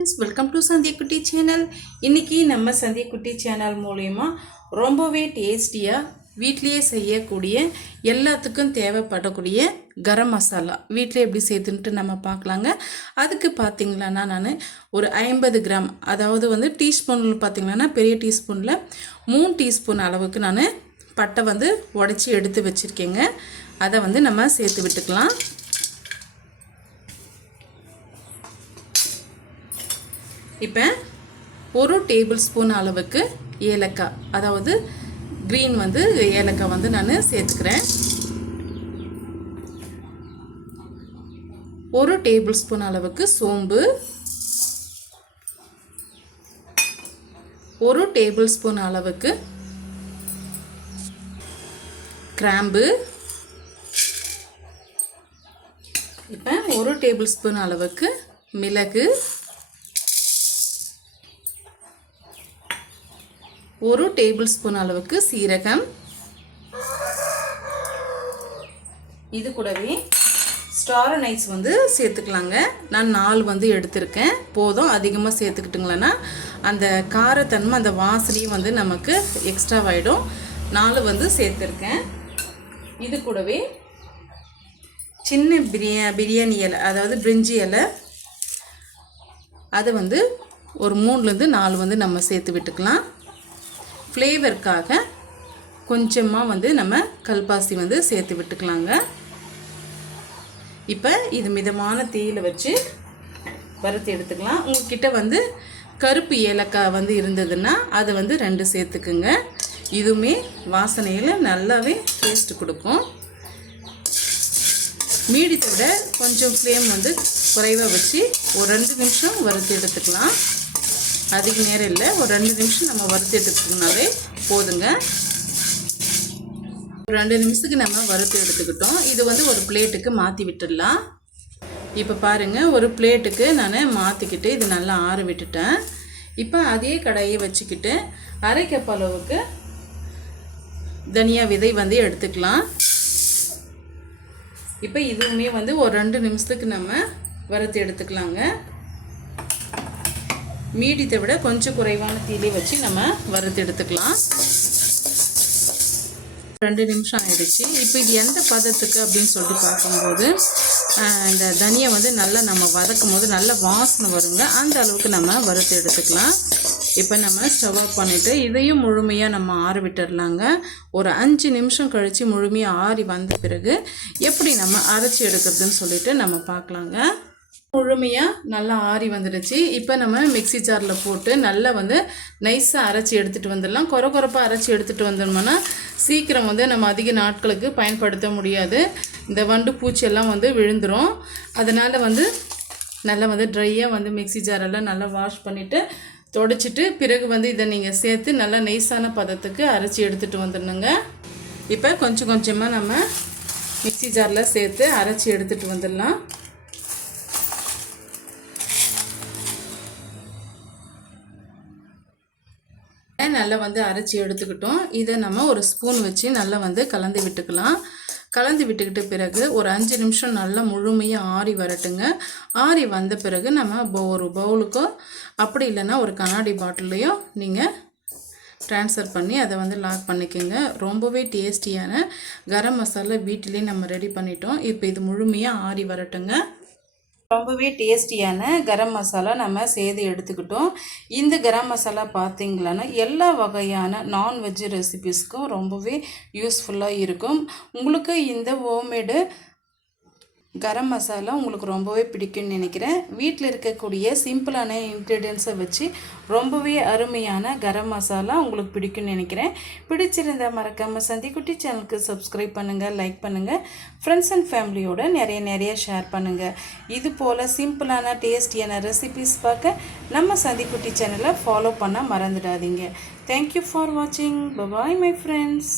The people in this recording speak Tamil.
வெல்கம் டு சந்தியக்குட்டி சேனல் இன்றைக்கி நம்ம சந்தியக்குட்டி சேனல் மூலயமா ரொம்பவே டேஸ்டியாக வீட்லேயே செய்யக்கூடிய எல்லாத்துக்கும் தேவைப்படக்கூடிய கரம் மசாலா. வீட்டில் எப்படி சேர்த்துன்ட்டு நம்ம பார்க்கலாங்க. அதுக்கு பார்த்தீங்களான்னா நான் ஒரு ஐம்பது கிராம் அதாவது வந்து டீஸ்பூனில் பார்த்திங்கன்னா பெரிய டீஸ்பூனில் மூணு டீஸ்பூன் அளவுக்கு நான் பட்டை வந்து உடச்சி எடுத்து வச்சுருக்கேங்க. அதை வந்து நம்ம சேர்த்து விட்டுக்கலாம். இப்போ ஒரு டேபிள் ஸ்பூன் அளவுக்கு ஏலக்காய் அதாவது க்ரீன் வந்து ஏலக்காய் வந்து நான் சேர்த்துக்கிறேன். ஒரு டேபிள் ஸ்பூன் அளவுக்கு சோம்பு. ஒரு டேபிள் ஸ்பூன் அளவுக்கு கிராம்பு. இப்போ ஒரு டேபிள் ஸ்பூன் அளவுக்கு மிளகு. ஒரு டேபிள் ஸ்பூன் அளவுக்கு சீரகம். இது கூடவே ஸ்டார் நைட்ஸ் வந்து சேர்த்துக்கலாங்க. நான் நாலு வந்து எடுத்திருக்கேன். போதும் அதிகமாக சேர்த்துக்கிட்டுங்களேன்னா அந்த காரத்தன்மை அந்த வாசனையும் வந்து நமக்கு எக்ஸ்ட்ராவாயிடும். நாலு வந்து சேர்த்துருக்கேன். இது கூடவே சின்ன பிரியா பிரியாணி இலை அதாவது பிரிஞ்சி இலை. அதை வந்து ஒரு மூணுலேருந்து நாலு வந்து நம்ம சேர்த்து விட்டுக்கலாம். ஃப்ளேவருக்காக கொஞ்சமாக வந்து நம்ம கல்பாசி வந்து சேர்த்து விட்டுக்கலாங்க. இப்போ இது மிதமான தீயில் வச்சு வறுத்து எடுத்துக்கலாம். உங்ககிட்ட வந்து கருப்பு ஏலக்காய் வந்து இருந்ததுன்னா அதை வந்து ரெண்டு சேர்த்துக்குங்க. இதுவுமே வாசனையில் நல்லாவே டேஸ்ட் கொடுக்கும். மீடியத்தை விட கொஞ்சம் ஃப்ளேம் வந்து குறைவாக வச்சு ஒரு ரெண்டு நிமிஷம் வறுத்து எடுத்துக்கலாம். அதிக நேரம் இல்லை. ஒரு ரெண்டு நிமிஷம் நம்ம வறுத்து எடுத்துக்கிட்டோம்னாலே போதுங்க. ஒரு ரெண்டு நிமிஷத்துக்கு நம்ம வறுத்து எடுத்துக்கிட்டோம். இது வந்து ஒரு பிளேட்டுக்கு மாற்றி விட்டுடலாம். இப்போ பாருங்கள் ஒரு பிளேட்டுக்கு நான் மாற்றிக்கிட்டு இது நல்லா ஆற விட்டுட்டேன். இப்போ அதே கடையை வச்சுக்கிட்டு அரைக்கப்ப அளவுக்கு தனியா விதை வந்து எடுத்துக்கலாம். இப்போ இதுவுமே வந்து ஒரு ரெண்டு நிமிஷத்துக்கு நம்ம வறுத்து எடுத்துக்கலாங்க. மீடியத்தை விட கொஞ்சம் குறைவான தீலே வச்சு நம்ம வறுத்து எடுத்துக்கலாம். ரெண்டு நிமிஷம் ஆயிடுச்சு. இப்போ இது எந்த பதத்துக்கு அப்படின்னு சொல்லிட்டு பார்க்கும்போது இந்த தனியை வந்து நல்லா நம்ம வதக்கும் போது நல்ல வாசனை வருங்க. அந்த அளவுக்கு நம்ம வறுத்து எடுத்துக்கலாம். இப்போ நம்ம ஸ்டவ் ஆஃப் பண்ணிவிட்டு இதையும் முழுமையாக நம்ம ஆற விட்டுடலாங்க ஒரு அஞ்சு நிமிஷம் கழித்து முழுமையாக ஆறி வந்த பிறகு எப்படி நம்ம அரைச்சி எடுக்கிறதுன்னு சொல்லிட்டு நம்ம பார்க்கலாங்க. முழுமையாக நல்லா ஆறி வந்துடுச்சு. இப்போ நம்ம மிக்சி ஜாரில் போட்டு நல்லா வந்து நைஸாக அரைச்சி எடுத்துகிட்டு வந்துடலாம். குறை குறைப்பாக அரைச்சி எடுத்துகிட்டு வந்தோம்னா சீக்கிரம் வந்து நம்ம அதிக நாட்களுக்கு பயன்படுத்த முடியாது. இந்த வண்டு பூச்சியெல்லாம் வந்து விழுந்துடும் அதனால் வந்து நல்லா வந்து ட்ரையாக வந்து மிக்சி ஜாரெல்லாம் நல்லா வாஷ் பண்ணிவிட்டு தொடச்சிட்டு பிறகு வந்து இதை நீங்கள் சேர்த்து நல்லா நைஸான பதத்துக்கு அரைச்சி எடுத்துகிட்டு வந்துடணுங்க. இப்போ கொஞ்சம் கொஞ்சமாக நம்ம மிக்சி ஜாரில் சேர்த்து அரைச்சி எடுத்துகிட்டு வந்துடலாம். நல்லா வந்து அரைச்சி எடுத்துக்கிட்டோம். இதை நம்ம ஒரு ஸ்பூன் வச்சு நல்லா வந்து கலந்து விட்டுக்கலாம். கலந்து விட்டுக்கிட்ட பிறகு ஒரு அஞ்சு நிமிஷம் நல்லா முழுமையாக ஆறி வரட்டுங்க. ஆறி வந்த பிறகு நம்ம ஒரு பவுலுக்கோ அப்படி இல்லைன்னா ஒரு கண்ணாடி பாட்டிலையோ நீங்கள் ட்ரான்ஸ்ஃபர் பண்ணி அதை வந்து லாக் பண்ணிக்கோங்க. ரொம்பவே டேஸ்டியான கரம் மசாலா வீட்டிலே நம்ம ரெடி பண்ணிட்டோம். இப்போ இது முழுமையாக ஆறி வரட்டுங்க. ரொம்பவே டேஸ்டியான கரம் மசாலா நம்ம சேர்த்து எடுத்துக்கிட்டோம். இந்த கரம் மசாலா பார்த்திங்களான்னா எல்லா வகையான நான்வெஜ் ரெசிபிஸ்க்கும் ரொம்பவே யூஸ்ஃபுல்லாக இருக்கும். உங்களுக்கு இந்த ஹோம்மேடு கரம் மசாலா உங்களுக்கு ரொம்பவே பிடிக்கும்னு நினைக்கிறேன். வீட்டில் இருக்கக்கூடிய சிம்பிளான இன்க்ரீடியன்ஸை வச்சு ரொம்பவே அருமையான கரம் மசாலா உங்களுக்கு பிடிக்கும்னு நினைக்கிறேன். பிடிச்சிருந்தால் மறக்காமல் சந்திக்குட்டி சேனலுக்கு சப்ஸ்கிரைப் பண்ணுங்கள் லைக் பண்ணுங்கள் ஃப்ரெண்ட்ஸ் அண்ட் ஃபேமிலியோட நிறைய நிறைய ஷேர் பண்ணுங்கள் இது போல் சிம்பிளான டேஸ்டியான ரெசிபிஸ் பார்க்க நம்ம சந்திக்குட்டி சேனலை ஃபாலோ பண்ண மறந்துடாதீங்க. தேங்க்யூ ஃபார் வாட்சிங் பபாய் மை ஃப்ரெண்ட்ஸ்